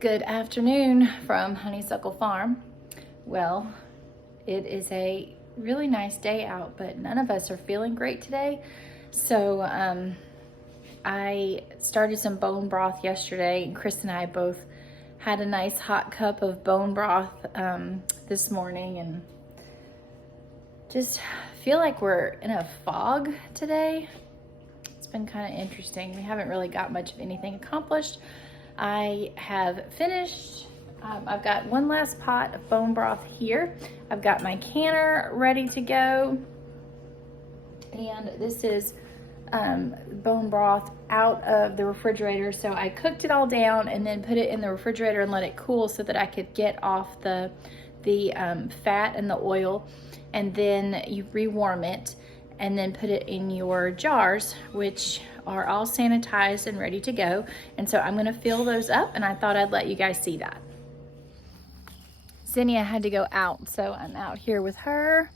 Good afternoon from Honeysuckle Farm. Well, it is a really nice day out, but none of us are feeling great today. So I started some bone broth yesterday, and Chris and I both had a nice hot cup of bone broth this morning, and just feel like we're in a fog today. It's been kind of interesting. We haven't really got much of anything accomplished. I have finished. I've got one last pot of bone broth here. I've got my canner ready to go. And this is bone broth out of the refrigerator. So I cooked it all down and then put it in the refrigerator and let it cool so that I could get off the fat and the oil. And then you rewarm it and then put it in your jars, which are all sanitized and ready to go. And so I'm gonna fill those up, and I thought I'd let you guys see that. Zinnia had to go out, so I'm out here with her,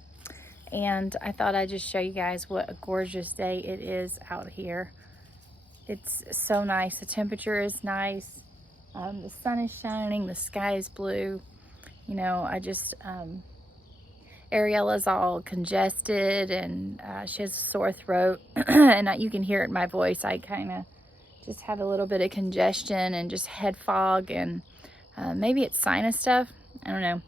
and I thought I'd just show you guys what a gorgeous day it is out here. It's so nice. The temperature is nice. The sun is shining, the sky is blue. You know, Ariella's all congested, and she has a sore throat, and you can hear it in my voice. I kind of just have a little bit of congestion and just head fog, and maybe it's sinus stuff. I don't know.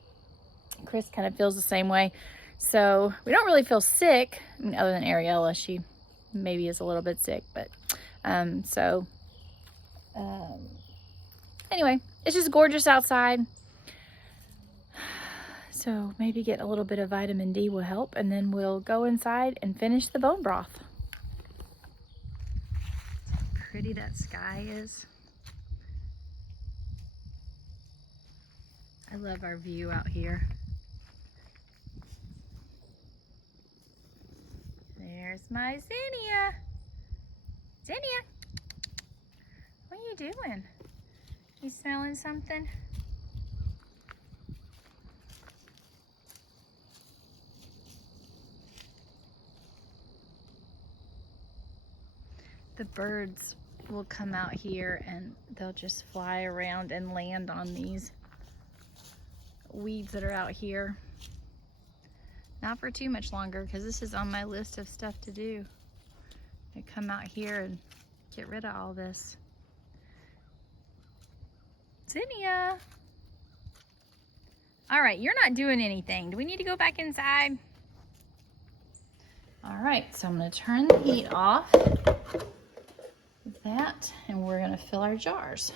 Chris kind of feels the same way. So we don't really feel sick. I mean, other than Ariella, she maybe is a little bit sick, but anyway, it's just gorgeous outside. So maybe get a little bit of vitamin D will help, and then we'll go inside and finish the bone broth. How pretty that sky is. I love our view out here. There's my Zinnia. Zinnia, what are you doing? You smelling something? The birds will come out here and they'll just fly around and land on these weeds that are out here. Not for too much longer, because this is on my list of stuff to do. I come out here and get rid of all this. Zinnia! All right, you're not doing anything. Do we need to go back inside? All right, so I'm gonna turn the heat off. That, and we're going to fill our jars.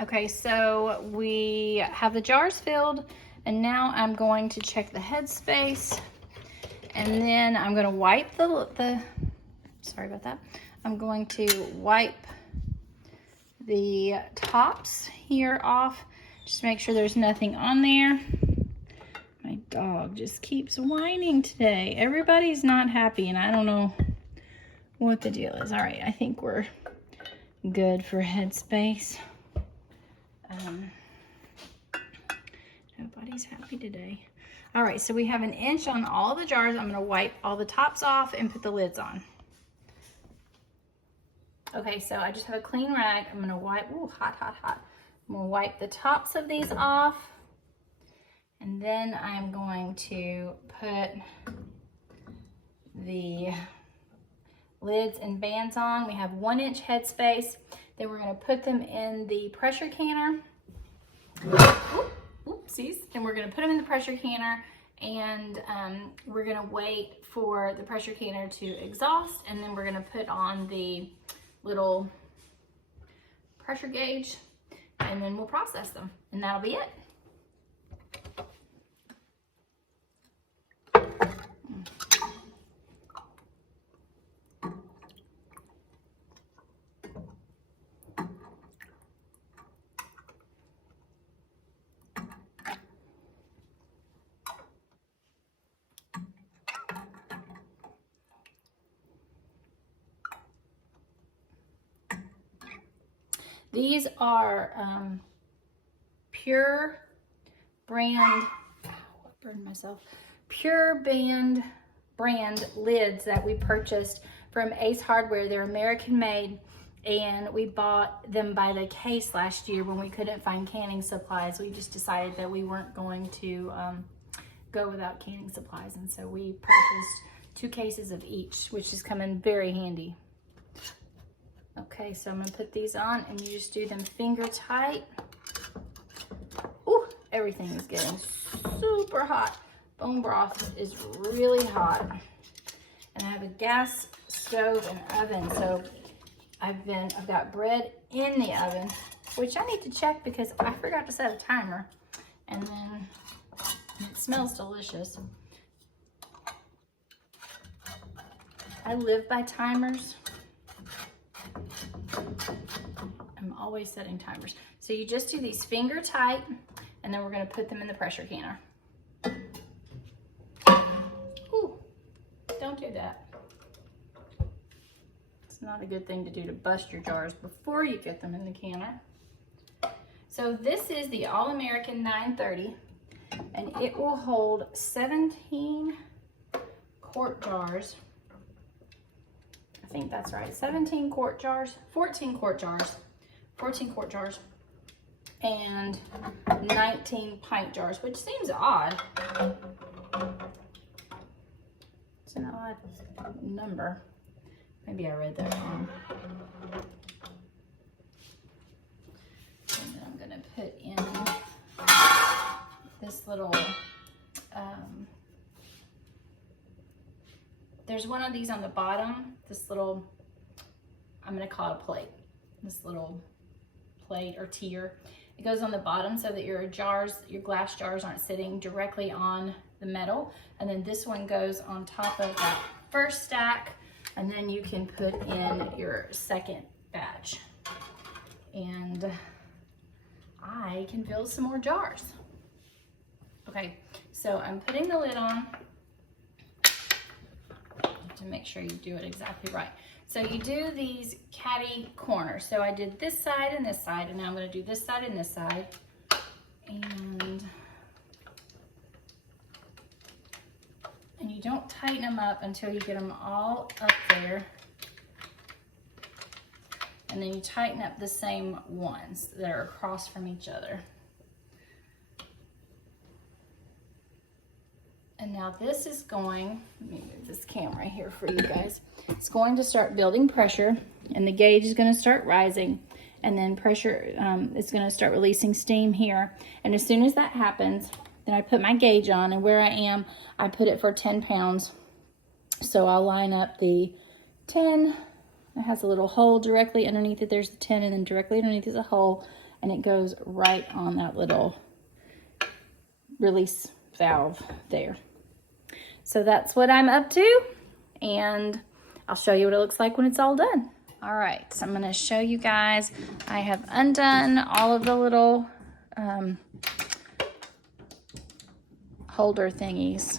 Okay, so we have the jars filled, and now I'm going to check the headspace, and then I'm going to wipe sorry about that. I'm going to wipe the tops here off, just make sure there's nothing on there. My dog just keeps whining today. Everybody's not happy, and I don't know what the deal is. All right, I think we're good for headspace. Nobody's happy today. All right, so we have 1 inch on all the jars. I'm gonna wipe all the tops off and put the lids on. Okay, so I just have a clean rag. I'm gonna wipe, ooh, hot, hot, hot. I'm gonna wipe the tops of these off, and then I'm going to put the lids and bands on. We have 1 inch headspace. Then we're gonna put them in the pressure canner. Oopsies. And we're gonna put them in the pressure canner, and we're gonna wait for the pressure canner to exhaust, and then we're gonna put on the little pressure gauge, and then we'll process them, and that'll be it. These are Pure brand, I burned myself, Pure brand lids that we purchased from Ace Hardware. They're American made, and we bought them by the case last year when we couldn't find canning supplies. We just decided that we weren't going to go without canning supplies, and so we purchased 2 cases of each, which is coming very handy. Okay, so I'm gonna put these on, and you just do them finger tight. Ooh, everything is getting super hot. Bone broth is really hot. And I have a gas stove and oven, so I've got bread in the oven, which I need to check because I forgot to set a timer. And then it smells delicious. I live by timers. I'm always setting timers. So you just do these finger tight, and then we're gonna put them in the pressure canner. Ooh, don't do that. It's not a good thing to do to bust your jars before you get them in the canner. So this is the All-American 930, and it will hold 17 quart jars. I think that's right, 14 quart jars, and 19 pint jars, which seems odd. It's an odd number. Maybe I read that wrong. And then I'm gonna put in this little, there's one of these on the bottom, this little, I'm gonna call it a plate. This little plate or tier. It goes on the bottom so that your glass jars aren't sitting directly on the metal. And then this one goes on top of that first stack, and then you can put in your second batch. And I can build some more jars. Okay, so I'm putting the lid on to make sure you do it exactly right. So you do these catty corners. So I did this side, and now I'm gonna do this side and this side. And you don't tighten them up until you get them all up there. And then you tighten up the same ones that are across from each other. And now this is going, let me move this camera here for you guys. It's going to start building pressure, and the gauge is going to start rising, and then pressure is going to start releasing steam here. And as soon as that happens, then I put my gauge on, and where I am, I put it for 10 pounds. So I'll line up the 10. It has a little hole directly underneath it. There's the 10, and then directly underneath is a hole, and it goes right on that little release valve there. So that's what I'm up to, and I'll show you what it looks like when it's all done. All right, so I'm gonna show you guys. I have undone all of the little holder thingies.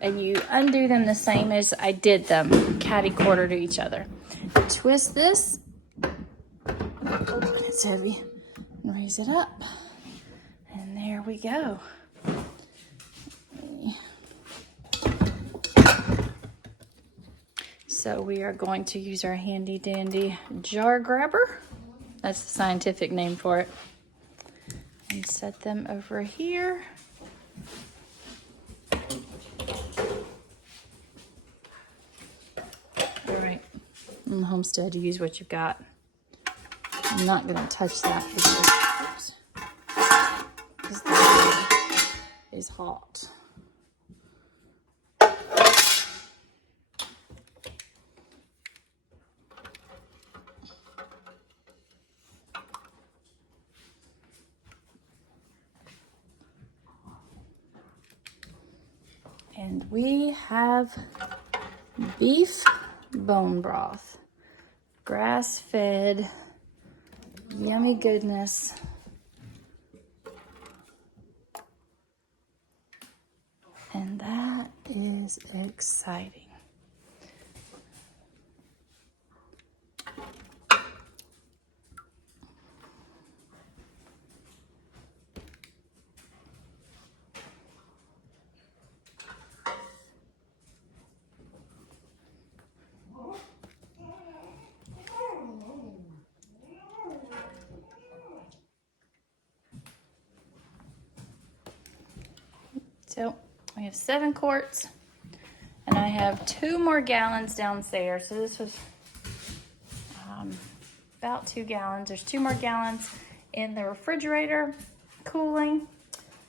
And you undo them the same as I did them, catty corner to each other. Twist this, oh, it's heavy, and raise it up. And there we go. So we are going to use our handy dandy jar grabber. That's the scientific name for it. And set them over here. All right, in the homestead, you use what you've got. I'm not gonna touch that because that is hot. And we have beef bone broth, grass-fed, yummy goodness. And that is exciting. So we have 7 quarts, and I have 2 more gallons downstairs. So this was about 2 gallons. There's 2 more gallons in the refrigerator cooling,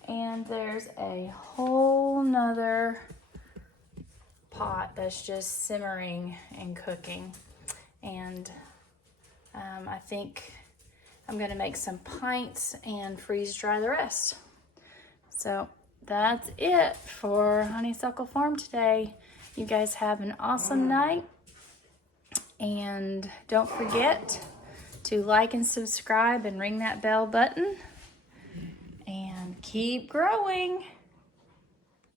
and there's a whole nother pot that's just simmering and cooking. And I think I'm gonna make some pints and freeze dry the rest. So that's it for Honeysuckle Farm today. You guys have an awesome night, and don't forget to like and subscribe and ring that bell button, and keep growing.